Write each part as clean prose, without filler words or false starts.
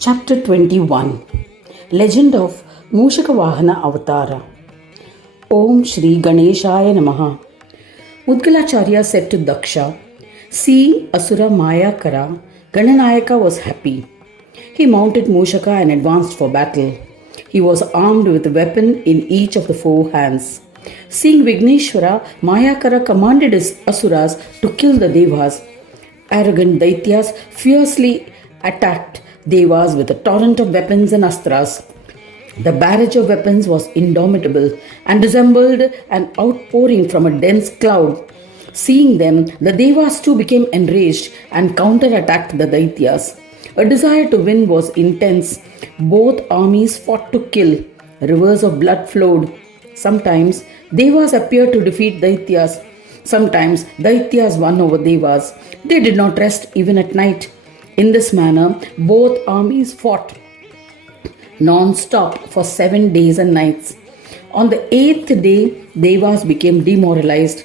Chapter 21 Legend of Mushakavahana Avatara. Om Shri Ganeshaya Namaha. Mudgalacharya said to Daksha, seeing Asura Mayakara, Gananayaka was happy. He mounted Mushaka and advanced for battle. He was armed with a weapon in each of the four hands. Seeing Vigneshwara, Mayakara commanded his Asuras to kill the Devas. Arrogant Daityas fiercely attacked Devas with a torrent of weapons and astras. The barrage of weapons was indomitable and resembled an outpouring from a dense cloud. Seeing them, the Devas too became enraged and counterattacked the Daityas. A desire to win was intense. Both armies fought to kill. Rivers of blood flowed. Sometimes Devas appeared to defeat Daityas. Sometimes Daityas won over Devas. They did not rest even at night. In this manner, both armies fought non-stop for 7 days and nights. On the 8th day, Devas became demoralized.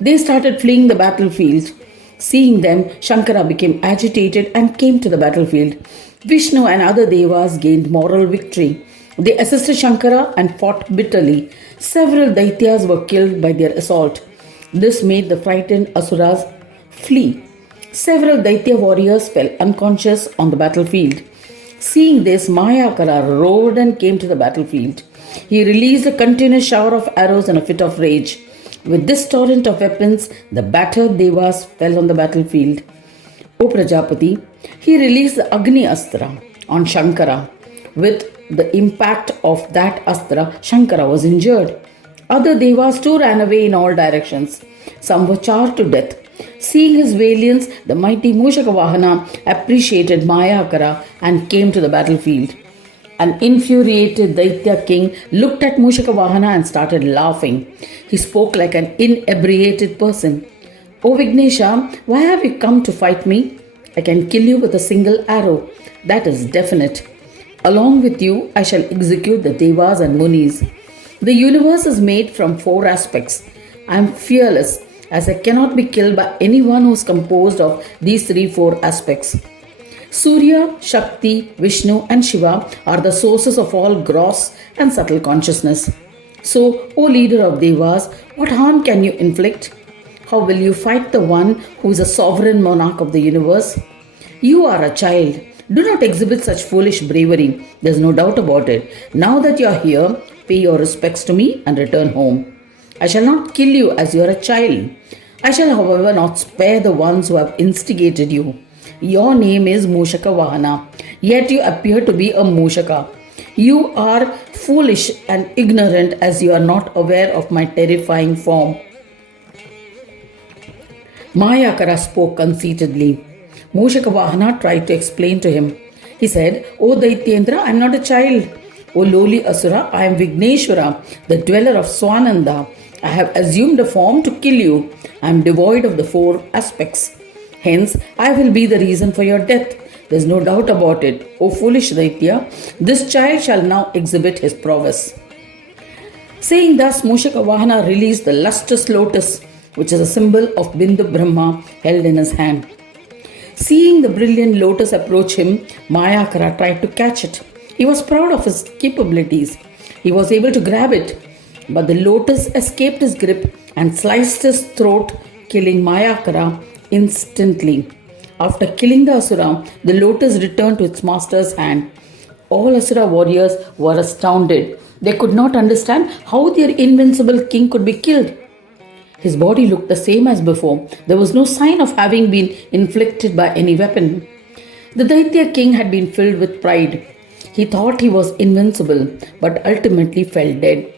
They started fleeing the battlefield. Seeing them, Shankara became agitated and came to the battlefield. Vishnu and other Devas gained moral victory. They assisted Shankara and fought bitterly. Several Daityas were killed by their assault. This made the frightened Asuras flee. Several Daitya warriors fell unconscious on the battlefield. Seeing this, Mayakara roared and came to the battlefield. He released a continuous shower of arrows in a fit of rage. With this torrent of weapons, the battered Devas fell on the battlefield. O Prajapati, he released the Agni Astra on Shankara. With the impact of that Astra, Shankara was injured. Other Devas too ran away in all directions. Some were charred to death. Seeing his valiance, the mighty Mushakavahana appreciated Mayakara and came to the battlefield. An infuriated Daitya king looked at Mushakavahana and started laughing. He spoke like an inebriated person. O Vignesha, why have you come to fight me? I can kill you with a single arrow. That is definite. Along with you, I shall execute the Devas and Munis. The universe is made from 4 aspects. I am fearless, as I cannot be killed by anyone who is composed of these 4 aspects. Surya, Shakti, Vishnu and Shiva are the sources of all gross and subtle consciousness. So, O leader of Devas, what harm can you inflict? How will you fight the one who is a sovereign monarch of the universe? You are a child. Do not exhibit such foolish bravery. There is no doubt about it. Now that you are here, pay your respects to me and return home. I shall not kill you as you are a child. I shall, however, not spare the ones who have instigated you. Your name is Mushakavahana, yet you appear to be a Mushaka. You are foolish and ignorant as you are not aware of my terrifying form. Mayakara spoke conceitedly. Mushakavahana tried to explain to him. He said, O Daityendra, I am not a child. O lowly Asura, I am Vigneshwara, the dweller of Swananda. I have assumed a form to kill you. I am devoid of the 4 aspects. Hence, I will be the reason for your death. There is no doubt about it. O foolish Daitya, this child shall now exhibit his prowess. Saying thus, Mushakavahana released the lustrous lotus, which is a symbol of Bindu Brahma held in his hand. Seeing the brilliant lotus approach him, Mayakara tried to catch it. He was proud of his capabilities. He was able to grab it, but the lotus escaped his grip and sliced his throat, killing Mayakara instantly. After killing the Asura, the lotus returned to its master's hand. All Asura warriors were astounded. They could not understand how their invincible king could be killed. His body looked the same as before. There was no sign of having been inflicted by any weapon. The Daitya king had been filled with pride. He thought he was invincible, but ultimately fell dead.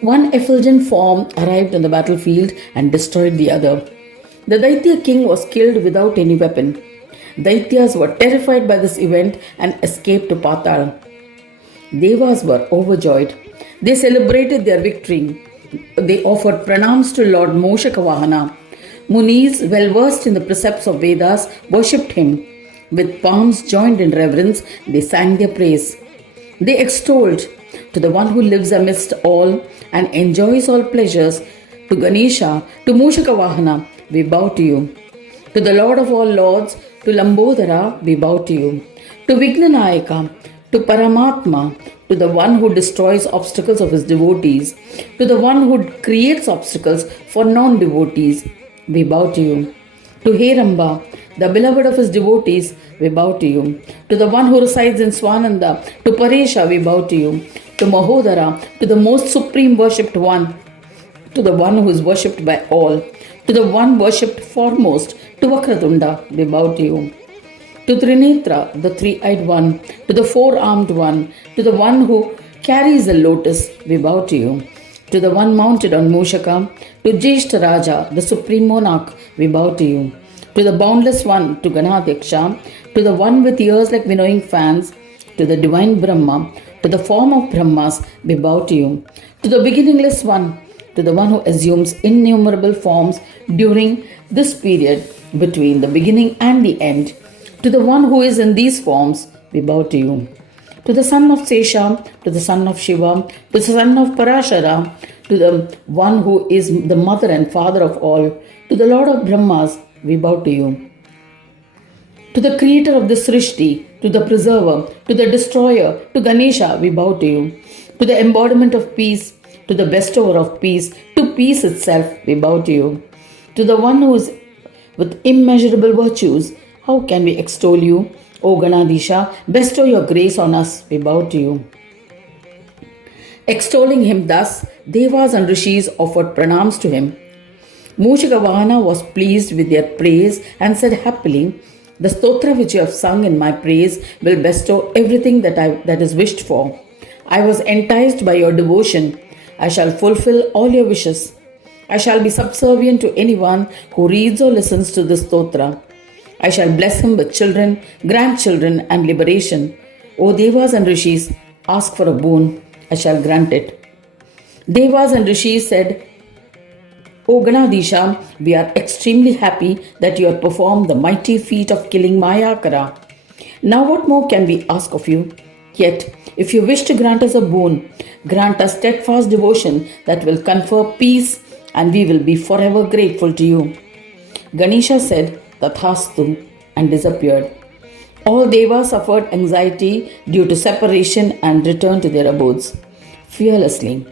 One effulgent form arrived on the battlefield and destroyed the other. The Daitya king was killed without any weapon. Daityas were terrified by this event and escaped to Patal. Devas were overjoyed. They celebrated their victory. They offered pranams to Lord Mushakavahana. Munis, well versed in the precepts of Vedas, worshipped him. With palms joined in reverence, they sang their praise. They extolled, to the one who lives amidst all and enjoys all pleasures, To Ganesha, to Mushakavahana, we bow to you. To the Lord of all Lords, to Lambodara, we bow to you. To Vignanayaka, to Paramatma, to the one who destroys obstacles of his devotees, to the one who creates obstacles for non-devotees, we bow to you. To Heramba, the beloved of his devotees, we bow to you. To the one who resides in Swananda, to Paresha, we bow to you. To Mahodara, to the most supreme worshipped one, to the one who is worshipped by all, to the one worshipped foremost, to Vakratunda, we bow to you. To Trinetra, the three-eyed one, to the four-armed one, to the one who carries the lotus, we bow to you. To the one mounted on Mushaka, to Jeshta Raja, the supreme monarch, we bow to you. To the boundless one, to Ganadyaksha, to the one with ears like winnowing fans, to the divine Brahma, to the form of Brahmas, we bow to you. To the beginningless one, to the one who assumes innumerable forms during this period between the beginning and the end, to the one who is in these forms, we bow to you. To the son of Sesha, to the son of Shiva, to the son of Parashara, to the one who is the mother and father of all, to the Lord of Brahmas, we bow to you. To the creator of the Srishti, to the preserver, to the destroyer, to Ganesha, we bow to you. To the embodiment of peace, to the bestower of peace, to peace itself, we bow to you. To the one who is with immeasurable virtues, how can we extol you? O Ganadisha, bestow your grace on us, we bow to you. Extolling him thus, Devas and Rishis offered pranams to him. Mushakavahana was pleased with their praise and said happily, the stotra which you have sung in my praise will bestow everything that is wished for. I was enticed by your devotion. I shall fulfill all your wishes. I shall be subservient to anyone who reads or listens to this stotra. I shall bless him with children, grandchildren, and liberation. O Devas and Rishis, ask for a boon. I shall grant it. Devas and Rishis said, O Ganadisha, we are extremely happy that you have performed the mighty feat of killing Mayakara. Now what more can we ask of you? Yet, if you wish to grant us a boon, grant us steadfast devotion that will confer peace, and we will be forever grateful to you. Ganesha said, Tathastu, and disappeared. All Devas suffered anxiety due to separation and returned to their abodes fearlessly.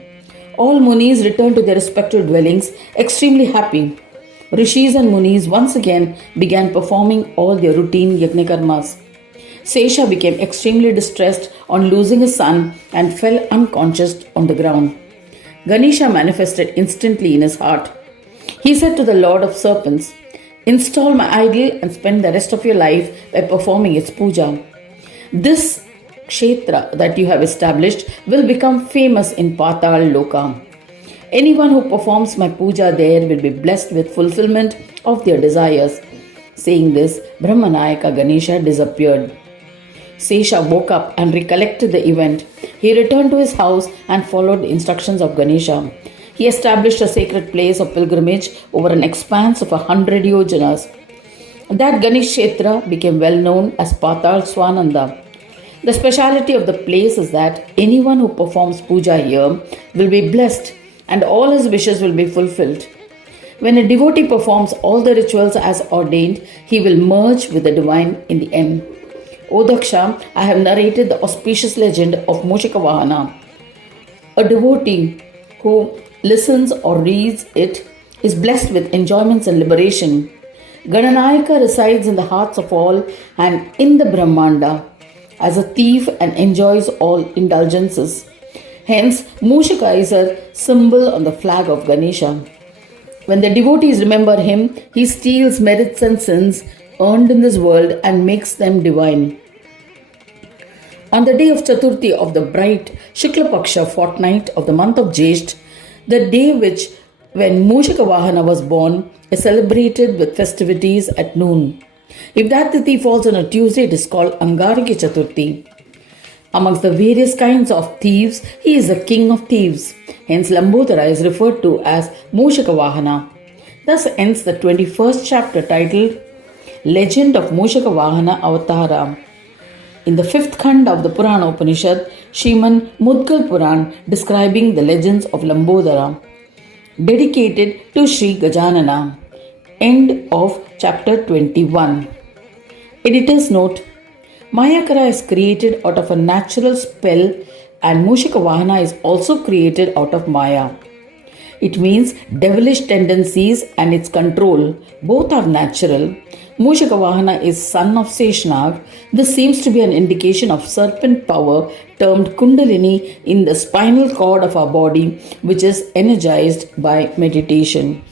All Munis returned to their respective dwellings extremely happy. Rishis and Munis once again began performing all their routine yajna karmas. Sesha became extremely distressed on losing his son and fell unconscious on the ground. Ganesha manifested instantly in his heart. He said to the Lord of Serpents, Install my idol and spend the rest of your life by performing its puja. This kshetra that you have established will become famous in Patal Loka. Anyone who performs my puja there will be blessed with fulfillment of their desires. Saying this, Brahmanayaka Ganesha disappeared. Sesha woke up and recollected the event. He returned to his house and followed the instructions of Ganesha. He established a sacred place of pilgrimage over an expanse of 100 yojanas. That Ganesh Kshetra became well known as Patal Swananda. The speciality of the place is that anyone who performs puja here will be blessed and all his wishes will be fulfilled. When a devotee performs all the rituals as ordained, he will merge with the divine in the end. O Daksha, I have narrated the auspicious legend of Mushakavahana. A devotee who listens or reads it is blessed with enjoyments and liberation. Gananayaka resides in the hearts of all and in the Brahmanda as a thief and enjoys all indulgences. Hence, Mushaka is a symbol on the flag of Ganesha. When the devotees remember him, he steals merits and sins earned in this world and makes them divine. On the day of Chaturthi of the bright Shukla Paksha fortnight of the month of Jesht, the day when Mushakavahana was born is celebrated with festivities at noon. If that tithi falls on a Tuesday, it is called Angariki Chaturthi. Amongst the various kinds of thieves, he is the king of thieves. Hence, Lambodara is referred to as Mushakavahana. Thus ends the 21st chapter titled Legend of Mushakavahana Avatara. In the 5th Khanda of the Purana Upanishad, Sriman Mudgal Puran describing the legends of Lambodara. dedicated to Sri Gajanana. End of chapter 21. Editor's note: Mayakara is created out of a natural spell, and Mushakavahana is also created out of Maya. It means devilish tendencies and its control both are natural. Mushakavahana is son of Seshnag. This seems to be an indication of serpent power termed Kundalini in the spinal cord of our body, which is energized by meditation.